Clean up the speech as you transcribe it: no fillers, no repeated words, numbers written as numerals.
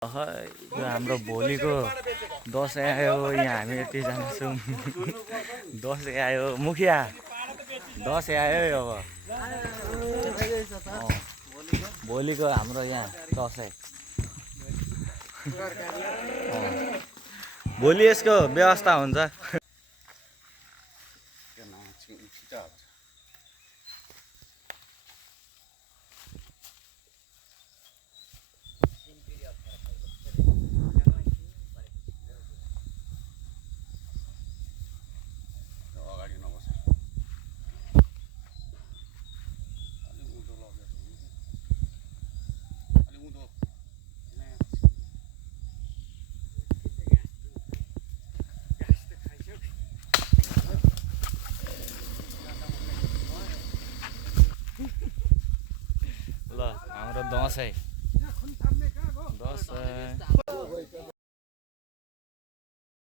यो हाम्रो भोलिको दसैँ आयो। यहाँ हामी यतिजना छौँ। दसैँ आयो मुखिया, दसैँ आयो अब। भोलिको हाम्रो यहाँ दसैँ। भोलि यसको व्यवस्था हुन्छ। ल हाम्रो दसैँ